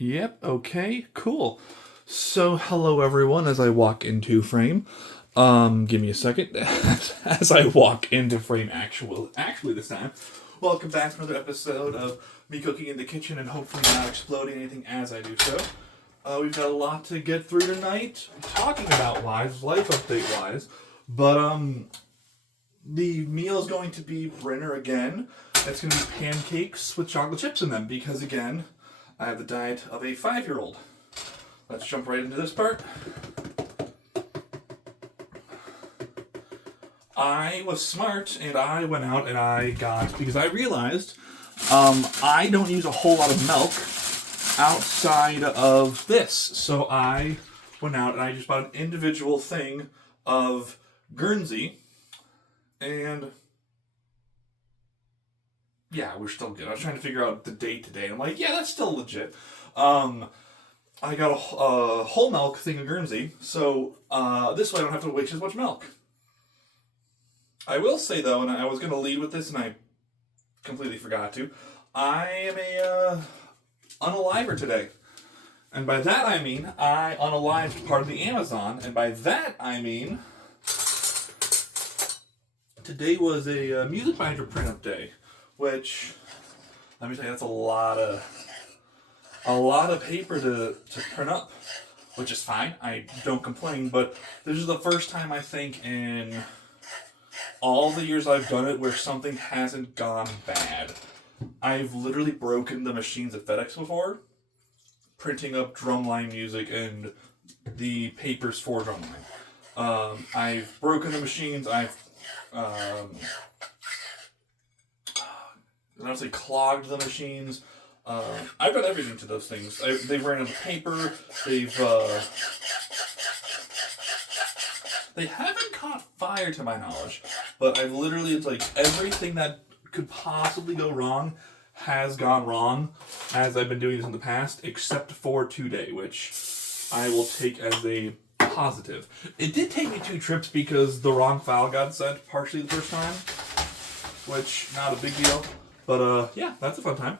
Yep, okay, cool. So, hello everyone as I walk into frame. Give me a second. As I walk into frame actually this time. Welcome back to another episode of me cooking in the kitchen and hopefully not exploding anything as I do so. We've got a lot to get through tonight, talking about life update wise. But the meal is going to be Brinner again. It's going to be pancakes with chocolate chips in them because, again, I have the diet of a 5-year-old. Let's jump right into this part. I was smart and I went out and I got, because I realized I don't use a whole lot of milk outside of this. So I went out and I just bought an individual thing of Guernsey. And yeah, we're still good. I was trying to figure out the date today. And I'm like, yeah, that's still legit. I got a whole milk thing of Guernsey, so this way I don't have to waste as much milk. I will say though, and I was going to lead with this, and I completely forgot to. I am a unaliver today, and by that I mean I unalived part of the Amazon, and by that I mean today was a music binder print-up day, which let me tell you, that's a lot of paper to print up, which is fine. I don't complain, but this is the first time I think in all the years I've done it where something hasn't gone bad. I've literally broken the machines at FedEx before, printing up drumline music and the papers for drumline. I've broken the machines. I've honestly clogged the machines. I've done everything to those things. They've ran out of paper. They haven't caught fire to my knowledge, but I've literally, it's like everything that could possibly go wrong has gone wrong as I've been doing this in the past, except for today, which I will take as a positive. It did take me 2 trips because the wrong file got sent partially the first time, which not a big deal, but yeah, that's a fun time.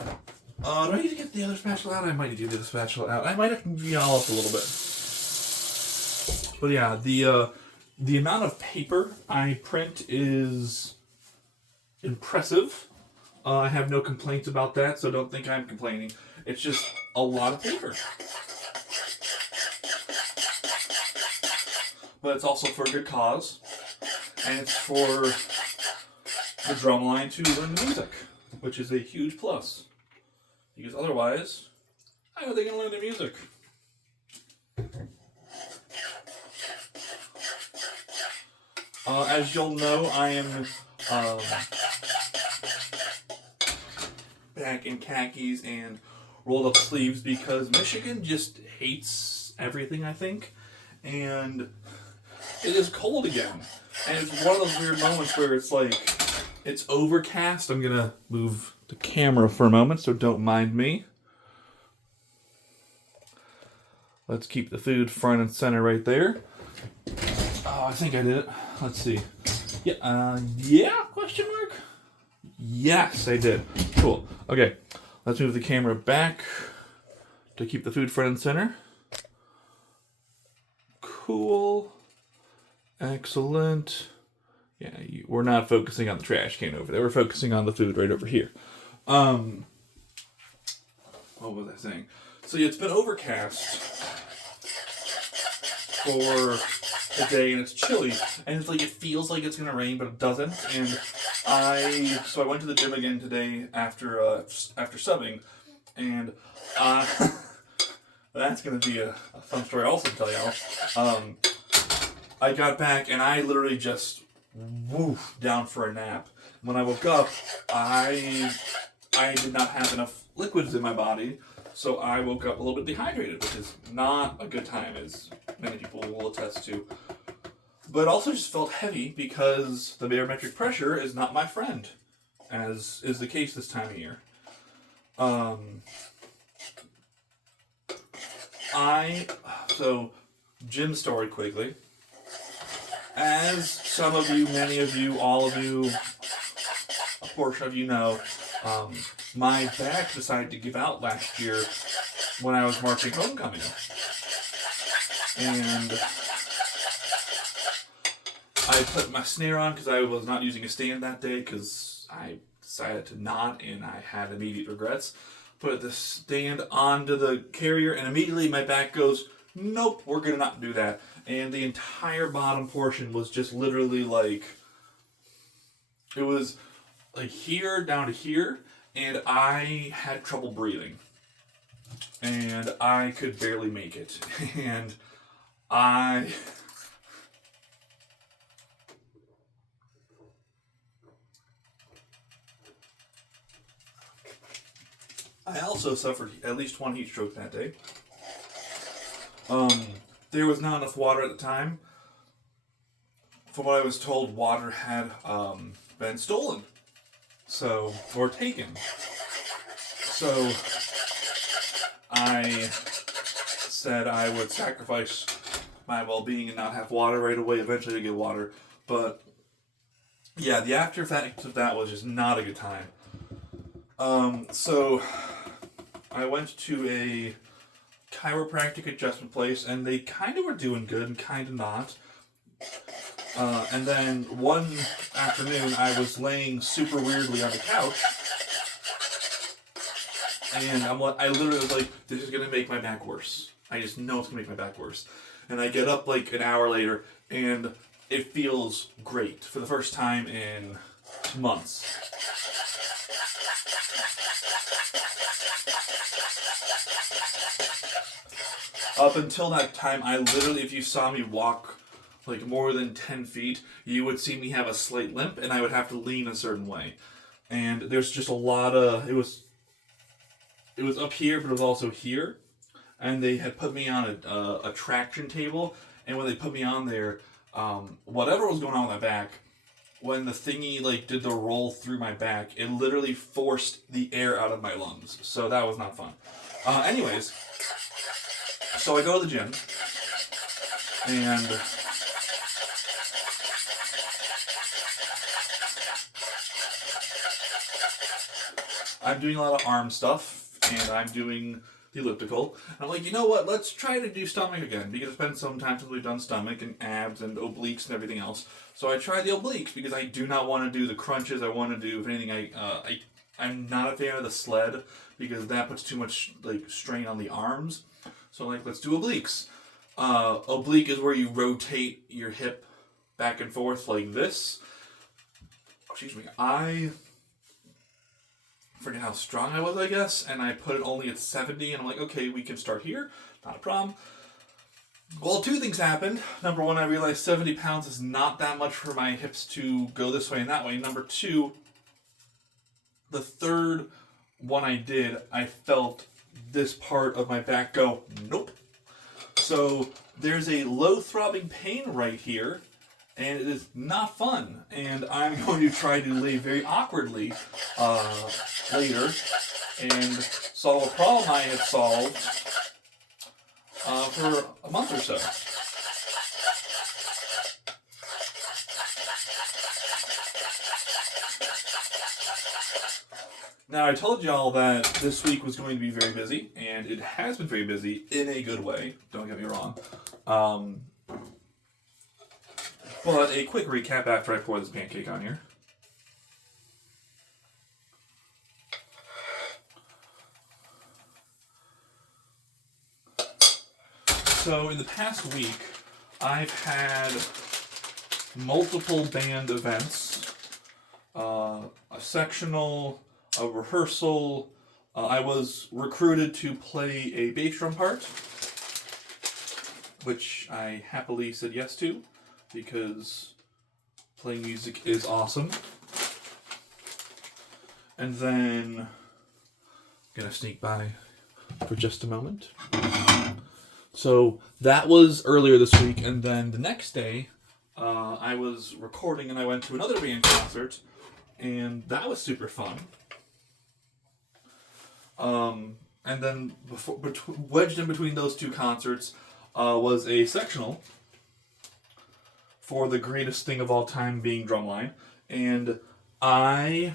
Do I need to get the other spatula out? I might need to get the other spatula out. I might have to yell up a little bit. But yeah, the amount of paper I print is impressive. I have no complaints about that, so don't think I'm complaining. It's just a lot of paper. But it's also for a good cause, and it's for the drumline to learn the music, which is a huge plus. Because otherwise, how are they going to learn the music? As you'll know, I am back in khakis and rolled up sleeves because Michigan just hates everything, I think. And it is cold again. And it's one of those weird moments where it's like, it's overcast. I'm going to move the camera for a moment, so don't mind me. Let's keep the food front and center right there. Oh, I think I did it. Let's see. Yeah, question mark? Yes, I did. Cool. Okay, let's move the camera back to keep the food front and center. Cool. Excellent. Yeah, we're not focusing on the trash can over there. We're focusing on the food right over here. What was I saying? So yeah, it's been overcast for today, and it's chilly, and it's like it feels like it's gonna rain, but it doesn't. And I went to the gym again today after subbing, and that's gonna be a fun story also to tell y'all. I got back and I literally just down for a nap. When I woke up, I did not have enough liquids in my body, so I woke up a little bit dehydrated, which is not a good time, as many people will attest to. But also just felt heavy because the barometric pressure is not my friend, as is the case this time of year. Gym story quickly. As some of you, many of you, all of you, a portion of you know, My back decided to give out last year when I was marching homecoming. And I put my snare on because I was not using a stand that day because I decided to not, and I had immediate regrets. Put the stand onto the carrier, and immediately my back goes, nope, we're going to not do that. And the entire bottom portion was just literally like, it was like here down to here, and I had trouble breathing. And I could barely make it. And I also suffered at least one heat stroke that day. There was not enough water at the time. From what I was told, water had been stolen. Or taken. So, I said I would sacrifice my well-being and not have water right away, eventually to get water. But, yeah, the after effect of that was just not a good time. So, I went to a chiropractic adjustment place, and they kind of were doing good and kind of not. And then one afternoon, I was laying super weirdly on the couch, and I literally was like, this is going to make my back worse. I just know it's going to make my back worse. And I get up like an hour later, and it feels great for the first time in months. Up until that time, I literally, if you saw me walk like more than 10 feet, you would see me have a slight limp, and I would have to lean a certain way. And there's just a lot of, it was up here, but it was also here. And they had put me on a traction table, and when they put me on there, whatever was going on with my back, when the thingy like did the roll through my back, it literally forced the air out of my lungs. So that was not fun. Anyways, so I go to the gym, and I'm doing a lot of arm stuff, and I'm doing the elliptical. And I'm like, you know what, let's try to do stomach again, because it's been some time since we've done stomach and abs and obliques and everything else. So I tried the obliques, because I do not want to do the crunches. I want to do, if anything, I'm not a fan of the sled, because that puts too much like strain on the arms. So like, let's do obliques. Oblique is where you rotate your hip back and forth like this. Excuse me. I forget how strong I was, I guess, and I put it only at 70, and I'm like, okay, we can start here. Not a problem. Well, two things happened. Number one, I realized 70 pounds is not that much for my hips to go this way and that way. Number two, the third one I did, I felt this part of my back go, nope. So there's a low throbbing pain right here, and it is not fun. And I'm going to try to lay very awkwardly later and solve a problem I had solved for a month or so. Now, I told y'all that this week was going to be very busy, and it has been very busy in a good way. Don't get me wrong. But a quick recap after I pour this pancake on here. So, in the past week, I've had multiple band events, a sectional, a rehearsal. I was recruited to play a bass drum part, which I happily said yes to, because playing music is awesome. And then, I'm gonna sneak by for just a moment. So that was earlier this week, and then the next day, I was recording and I went to another band concert, and that was super fun. And then wedged in between those two concerts was a sectional for the greatest thing of all time being drumline, and I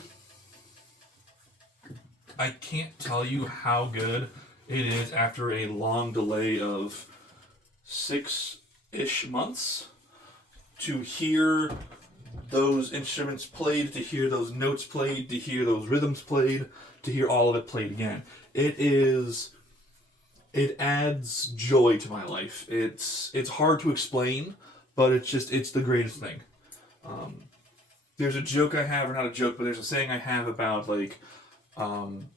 I can't tell you how good it is after a long delay of 6-ish months to hear those instruments played, to hear those notes played, to hear those rhythms played, to hear all of it played again. It adds joy to my life. It's hard to explain, but it's the greatest thing. There's a joke I have, or not a joke, but there's a saying I have about like, I'm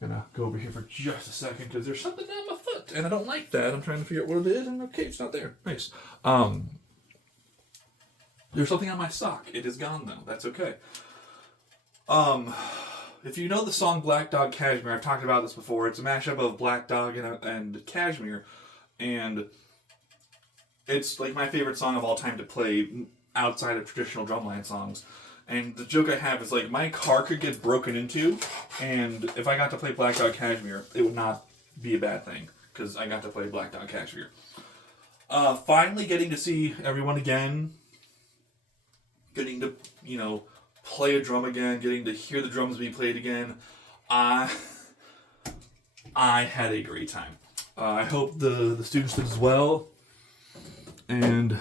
gonna go over here for just a second because there's something on my foot and I don't like that. I'm trying to figure out what it is, and okay, it's not there. Nice. There's something on my sock. It is gone though. That's okay. If you know the song Black Dog Cashmere, I've talked about this before. It's a mashup of Black Dog and Cashmere, and it's like my favorite song of all time to play outside of traditional drumline songs. And the joke I have is like my car could get broken into, and if I got to play Black Dog Cashmere, it would not be a bad thing because I got to play Black Dog Cashmere. Finally getting to see everyone again, getting to play a drum again, getting to hear the drums being played again. I had a great time. I hope the students did as well. And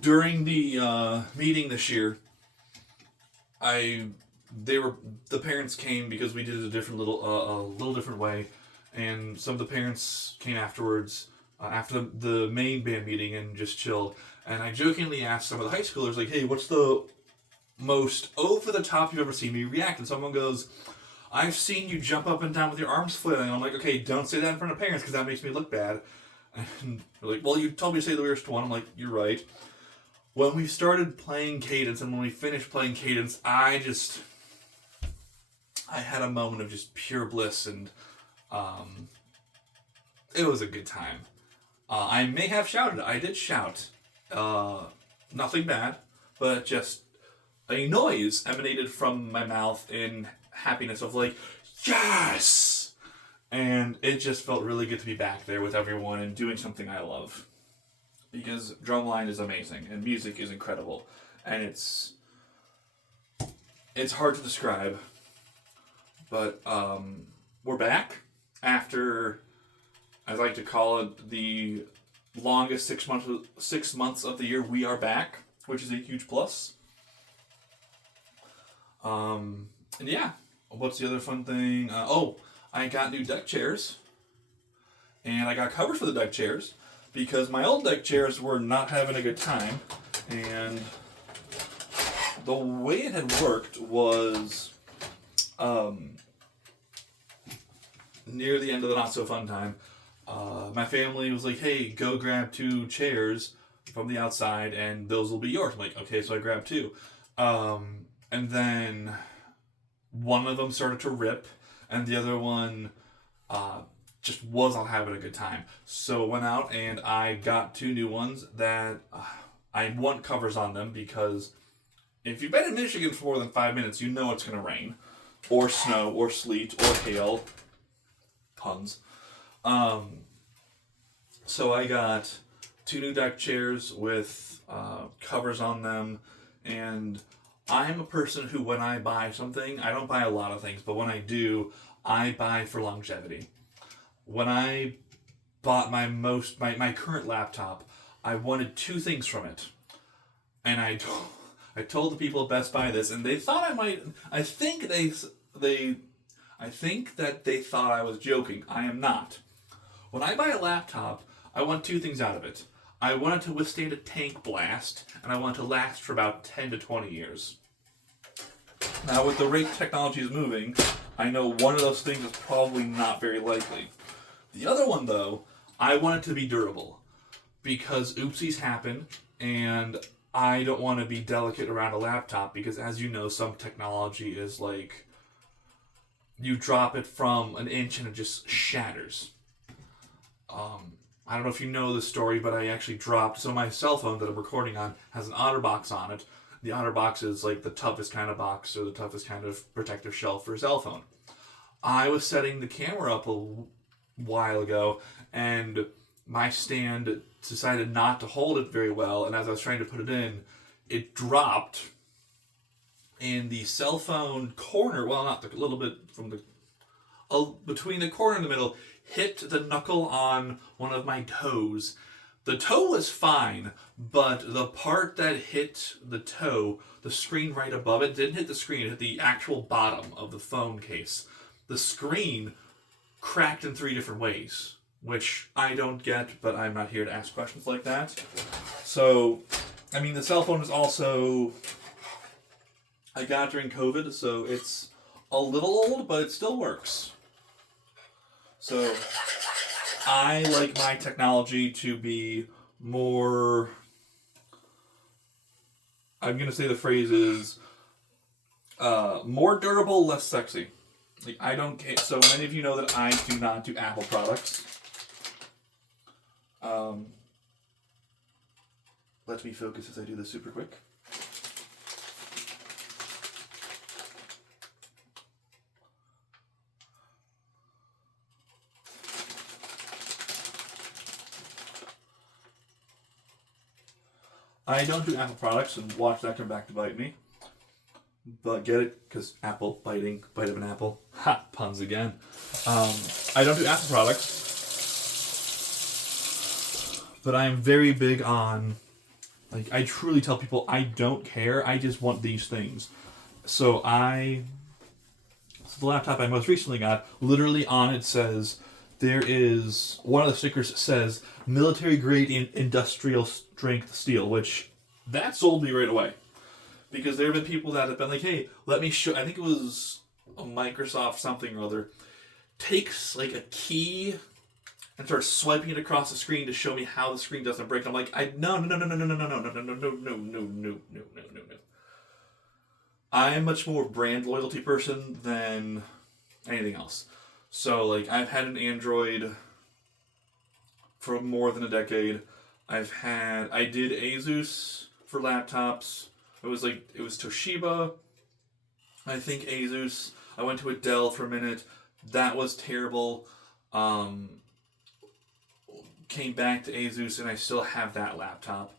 during the meeting this year, the parents came because we did it a little different way, and some of the parents came afterwards after the main band meeting and just chilled. And I jokingly asked some of the high schoolers, like, "Hey, what's the most over the top you've ever seen me react?" And someone goes, "I've seen you jump up and down with your arms flailing." I'm like, "Okay, don't say that in front of parents because that makes me look bad." And they're like, "Well, you told me to say the weirdest one." I'm like, "You're right." When we started playing Cadence and when we finished playing Cadence, I had a moment of just pure bliss, and it was a good time. I may have shouted. I did shout. Nothing bad, but just a noise emanated from my mouth in happiness of like, yes! And it just felt really good to be back there with everyone and doing something I love. Because drumline is amazing and music is incredible. And it's hard to describe. But we're back after, I like to call it, the longest 6 months of the year. We are back, which is a huge plus. And yeah, what's the other fun thing? I got new deck chairs, and I got covers for the deck chairs because my old deck chairs were not having a good time. And the way it had worked was, near the end of the not so fun time, my family was like, "Hey, go grab 2 chairs from the outside and those will be yours." I'm like, "Okay," so I grabbed 2. And then one of them started to rip, and the other one just was not having a good time. So I went out and I got 2 new ones that I want covers on them because if you've been in Michigan for more than 5 minutes, you know it's going to rain, or snow, or sleet, or hail. Puns. So I got 2 new deck chairs with covers on them, and I'm a person who, when I buy something, I don't buy a lot of things, but when I do, I buy for longevity. When I bought my current laptop, I wanted 2 things from it, and I told the people at Best Buy this, and they thought I might. I think that they thought I was joking. I am not. When I buy a laptop, I want 2 things out of it. I want it to withstand a tank blast, and I want it to last for about 10 to 20 years. Now, with the rate technology is moving, I know one of those things is probably not very likely. The other one, though, I want it to be durable, because oopsies happen, and I don't want to be delicate around a laptop, because as you know, some technology is like, you drop it from an inch and it just shatters. I don't know if you know this story, but I actually dropped, so my cell phone that I'm recording on has an OtterBox on it. The OtterBox is like the toughest kind of box, or the toughest kind of protective shell for a cell phone. I was setting the camera up a while ago, and my stand decided not to hold it very well, and as I was trying to put it in, it dropped, and the cell phone corner, well, not the, a little bit from the, between the corner and the middle, hit the knuckle on one of my toes. The toe was fine, but the part that hit the toe, the screen right above it, didn't hit the screen, it hit the actual bottom of the phone case. The screen cracked in 3 different ways, which I don't get, but I'm not here to ask questions like that. So, I mean, the cell phone is also, I got it during COVID, so it's a little old, but it still works. So, I like my technology to be more, I'm going to say the phrase is, more durable, less sexy. Like, I don't care. So many of you know that I do not do Apple products. Let me focus as I do this super quick. I don't do Apple products, and watch that come back to bite me. But get it? Because apple, biting, bite of an apple. Ha! Puns again. I don't do Apple products. But I am very big on, like, I truly tell people I don't care, I just want these things. So the laptop I most recently got, literally on it says, there is, one of the stickers says, military grade industrial strength steel, which, that sold me right away. Because there have been people that have been like, hey, let me show, I think it was a Microsoft something or other, takes like a key and starts swiping it across the screen to show me how the screen doesn't break. And I'm like, no. I am much more brand loyalty person than anything else. So like I've had an Android for more than a decade. I did Asus for laptops. It was Toshiba, I think Asus. I went to a Dell for a minute. That was terrible. Came back to Asus and I still have that laptop.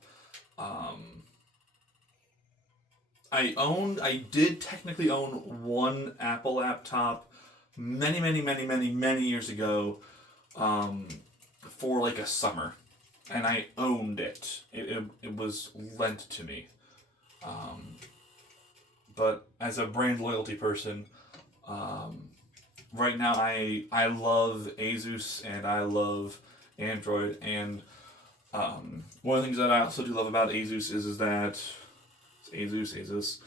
I did technically own one Apple laptop many years ago, for like a summer. And I owned it. It was lent to me. But as a brand loyalty person, right now I love Asus and I love Android, and one of the things that I also do love about Asus is that Asus.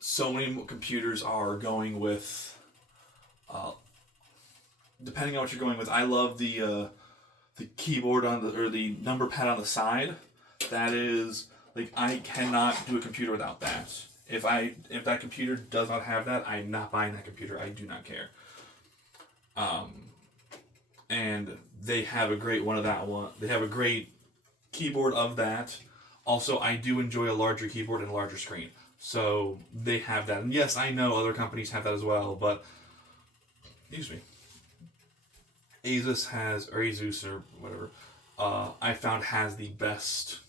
So many computers are going with, depending on what you're going with. I love the keyboard or the number pad on the side. That is, like, I cannot do a computer without that. If that computer does not have that, I'm not buying that computer. I do not care. And they have a great one of that one. They have a great keyboard of that. Also, I do enjoy a larger keyboard and a larger screen. So they have that. And yes, I know other companies have that as well, but excuse me. Asus or whatever, I found has the best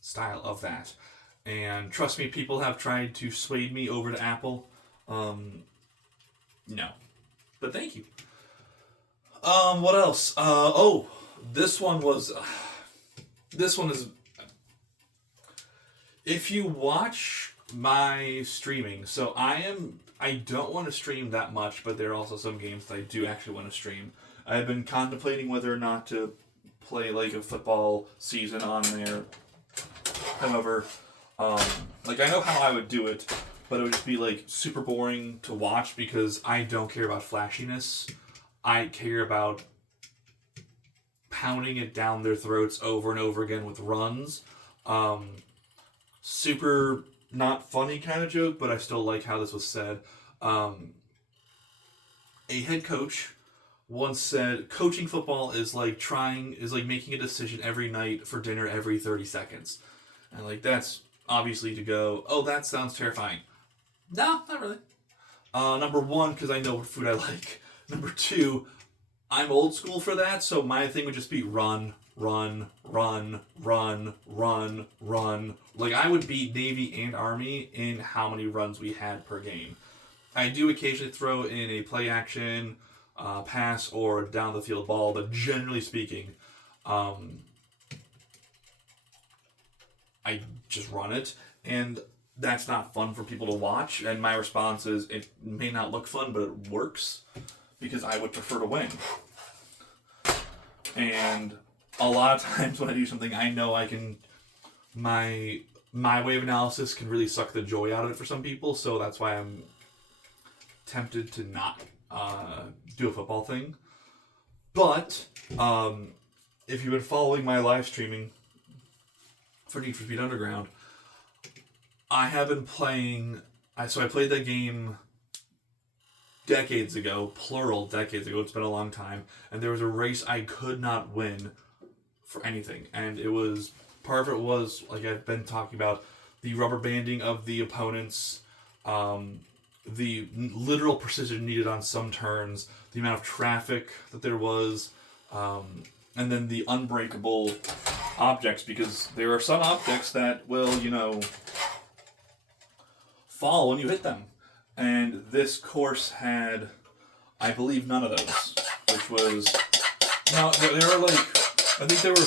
style of that. And trust me, people have tried to sway me over to Apple. No. But thank you. What else? This one is, if you watch my streaming, so I don't want to stream that much, but there are also some games that I do actually want to stream. I've been contemplating whether or not to play like a football season on there. However, like I know how I would do it, but it would just be like super boring to watch because I don't care about flashiness. I care about pounding it down their throats over and over again with runs. Super not funny kind of joke, but I still like how this was said. A head coach once said, coaching football is like making a decision every night for dinner every 30 seconds. And like, that's obviously to go, oh, that sounds terrifying. No, not really. Number one, because I know what food I like. Number two, I'm old school for that, so my thing would just be run, run, run, run, run, run. Like, I would beat Navy and Army in how many runs we had per game. I do occasionally throw in a play action, pass, or down the field ball, but generally speaking, I just run it, and that's not fun for people to watch. And my response is, it may not look fun, but it works because I would prefer to win. And a lot of times when I do something, I know I can. My way of analysis can really suck the joy out of it for some people, so that's why I'm tempted to not do a football thing. But if you've been following my live streaming for Need for Speed Underground, I have been playing. So I played that game decades ago, plural decades ago. It's been a long time, and there was a race I could not win for anything, and it was part of it was, like I've been talking about, the rubber banding of the opponents, the literal precision needed on some turns, the amount of traffic that there was, and then the unbreakable objects, because there are some objects that will, fall when you hit them. And this course had, I believe, none of those, which was, no, there were I think there were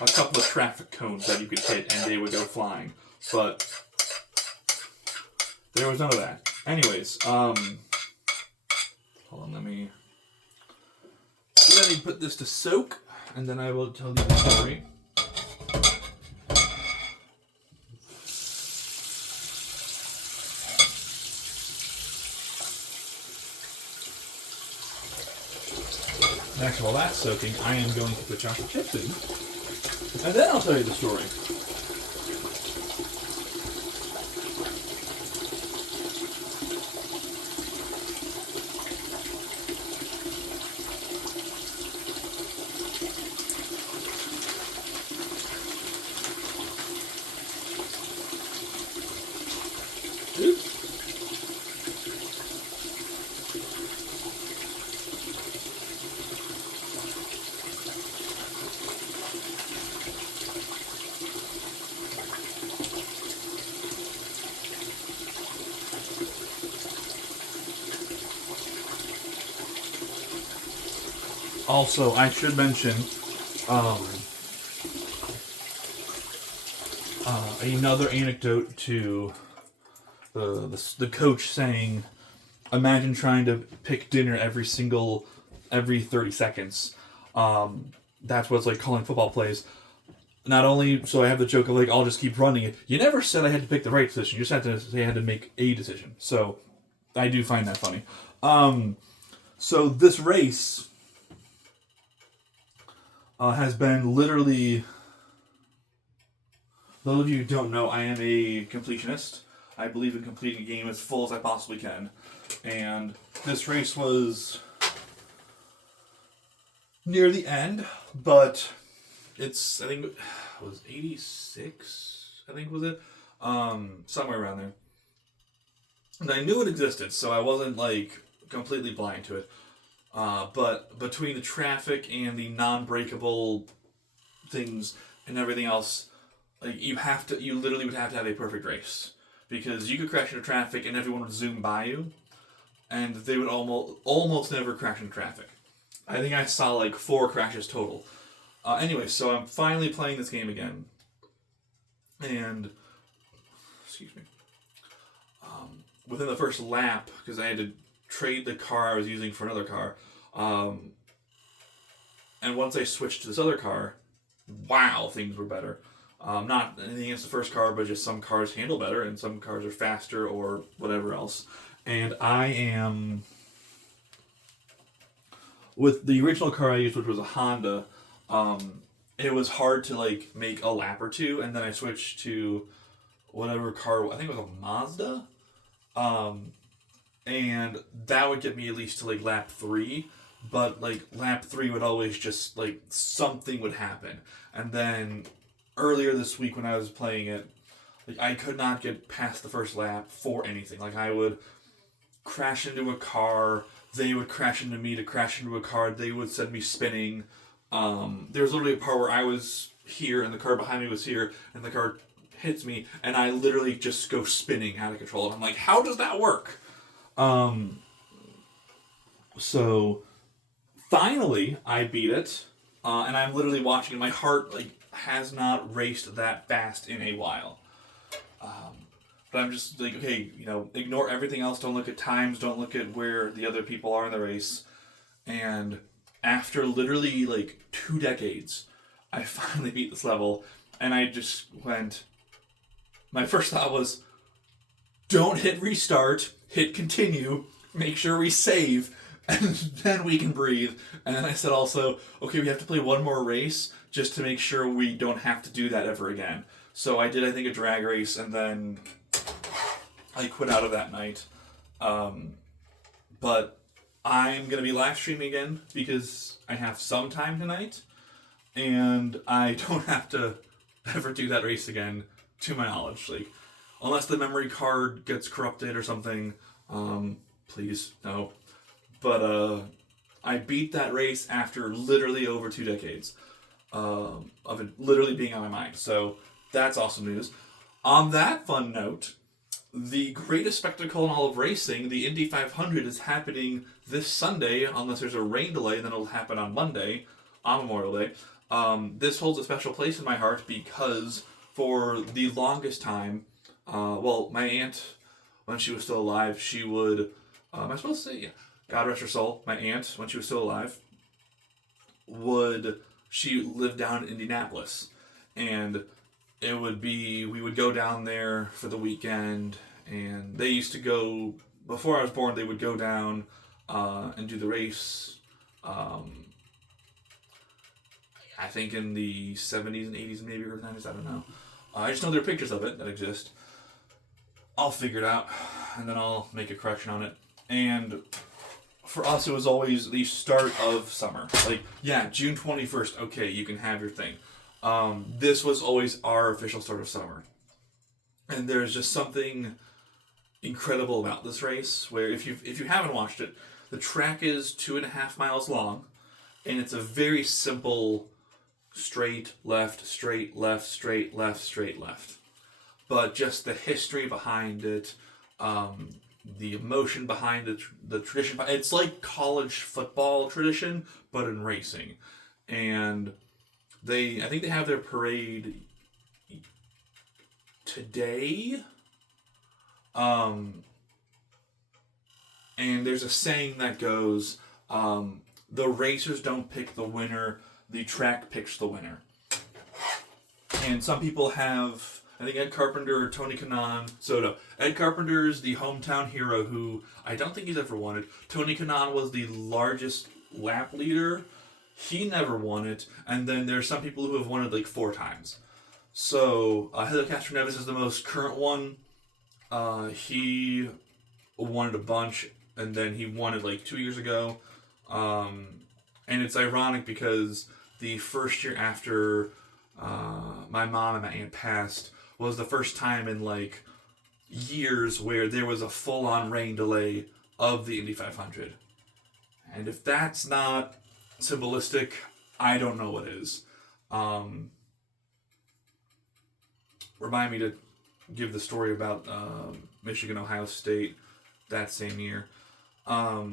a couple of traffic cones that you could hit and they would go flying, but there was none of that. Anyways, hold on, let me put this to soak, and then I will tell you the story. Next, while that's soaking, I am going to put chocolate chips in, and then I'll tell you the story. Also, I should mention another anecdote to the coach saying, imagine trying to pick dinner every 30 seconds. That's what it's like calling football plays. Not only, so I have the joke of I'll just keep running it. You never said I had to pick the right decision. You just had to say I had to make a decision. So I do find that funny. So this race has been literally, those of you who don't know, I am a completionist. I believe in completing a game as full as I possibly can. And this race was near the end, but I think it was 86, I think was it? Somewhere around there. And I knew it existed, so I wasn't completely blind to it. But between the traffic and the non-breakable things and everything else, you literally would have to have a perfect race. Because you could crash into traffic and everyone would zoom by you, and they would almost never crash into traffic. I think I saw 4 crashes total. Anyway, so I'm finally playing this game again. And, excuse me. Within the first lap, because I had to trade the car I was using for another car. And once I switched to this other car, wow, things were better. Not anything against the first car, but just some cars handle better and some cars are faster or whatever else. And I am, with the original car I used, which was a Honda, it was hard to make a lap or two, and then I switched to whatever car, I think it was a Mazda. And that would get me at least to lap 3, but lap 3 would always just something would happen. And then earlier this week when I was playing it, I could not get past the first lap for anything. I would crash into a car, they would crash into me to crash into a car, they would send me spinning. There was literally a part where I was here and the car behind me was here, and the car hits me, and I literally just go spinning out of control. And I'm like, how does that work? So finally, I beat it, and I'm literally watching, and my heart has not raced that fast in a while. But I'm just like, okay, ignore everything else. Don't look at times. Don't look at where the other people are in the race. And after literally 2 decades, I finally beat this level, and I just went. My first thought was, don't hit restart. Hit continue. Make sure we save, and then we can breathe. And then I said also, okay, we have to play one more race just to make sure we don't have to do that ever again. So I did, I think, a drag race, and then I quit out of that night. But I'm going to be live streaming again because I have some time tonight, and I don't have to ever do that race again, to my knowledge. Unless the memory card gets corrupted or something, please, no. But I beat that race after literally over 2 decades of it literally being on my mind. So that's awesome news. On that fun note, the greatest spectacle in all of racing, the Indy 500, is happening this Sunday, unless there's a rain delay, then it'll happen on Monday, on Memorial Day. This holds a special place in my heart because for the longest time, my aunt, when she was still alive, she would, am I supposed to say, God rest her soul, my aunt, when she was still alive, she lived down in Indianapolis, and we would go down there for the weekend, and they used to go, before I was born, they would go down and do the race, I think in the 70s and 80s, maybe, or 90s, I don't know. I just know there are pictures of it that exist. I'll figure it out, and then I'll make a correction on it. And for us, it was always the start of summer. June 21st, okay, you can have your thing. This was always our official start of summer. And there's just something incredible about this race, where if you haven't watched it, the track is 2.5 miles long, and it's a very simple straight, left, straight, left, straight, left, straight, left. But just the history behind it, the emotion behind it, the tradition. It's like college football tradition, but in racing. And I think they have their parade today. And there's a saying that goes, the racers don't pick the winner, the track picks the winner. And some people have, I think Ed Carpenter or Tony Kanaan. So no, Ed Carpenter is the hometown hero who I don't think he's ever won it. Tony Kanaan was the largest lap leader. He never won it. And then there's some people who have won it 4 times. So Helio Castroneves is the most current one. He won it a bunch, and then he won it 2 years ago. And it's ironic because the first year after my mom and my aunt passed was the first time in years where there was a full-on rain delay of the Indy 500. And if that's not symbolistic, I don't know what is. Remind me to give the story about Michigan, Ohio State that same year. A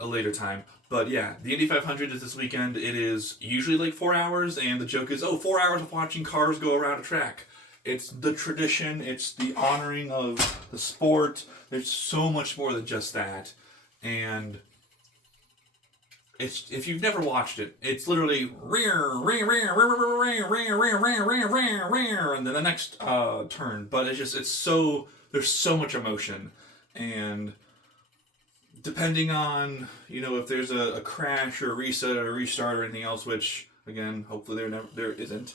later time. But yeah, the Indy 500 is this weekend. It is usually 4 hours, and the joke is, 4 hours of watching cars go around a track. It's the tradition, it's the honoring of the sport. There's so much more than just that. And if you've never watched it, it's literally and then the next turn. But there's so much emotion, and depending on if there's a crash or a reset or a restart or anything else, which again hopefully there isn't,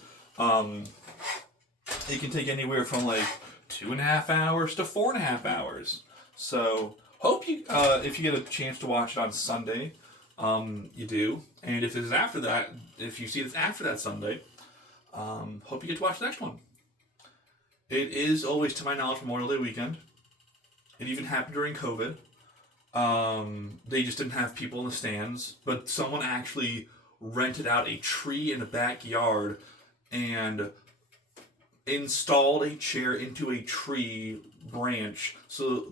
it can take anywhere from 2.5 hours to 4.5 hours. So hope you if you get a chance to watch it on Sunday, you do, and if it's after that, if you see this after that Sunday, hope you get to watch the next one. It is always, to my knowledge, Memorial Day weekend. It even happened during COVID. They just didn't have people in the stands, but someone actually rented out a tree in the backyard and installed a chair into a tree branch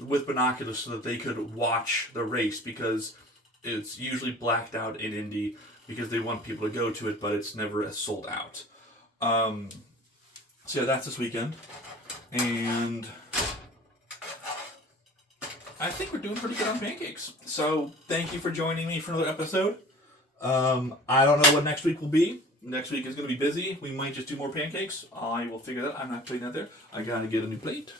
with binoculars so that they could watch the race, because it's usually blacked out in Indy because they want people to go to it, but it's never sold out. So yeah, that's this weekend. And I think we're doing pretty good on pancakes. So thank you for joining me for another episode. I don't know what next week will be. Next week is going to be busy. We might just do more pancakes. I will figure that out. I'm not putting that there. I got to get a new plate.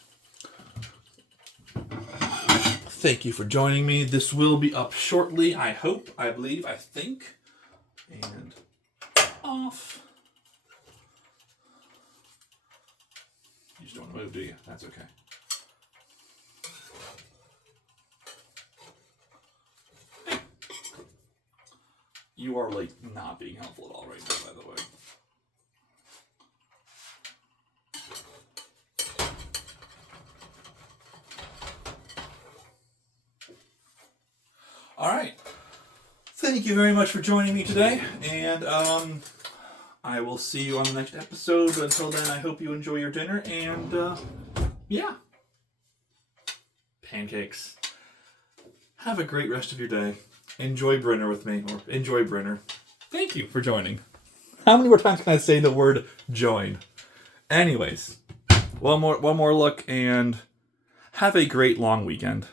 Thank you for joining me. This will be up shortly, I hope, I believe, I think. And off. You just don't want to move, do you? That's okay. You are, like, not being helpful at all right now, by the way. All right. Thank you very much for joining me today, and I will see you on the next episode. Until then, I hope you enjoy your dinner, and yeah. Pancakes. Have a great rest of your day. Enjoy Brinner with me, or enjoy Brinner. Thank you for joining. How many more times can I say the word join? Anyways, one more look, and have a great long weekend.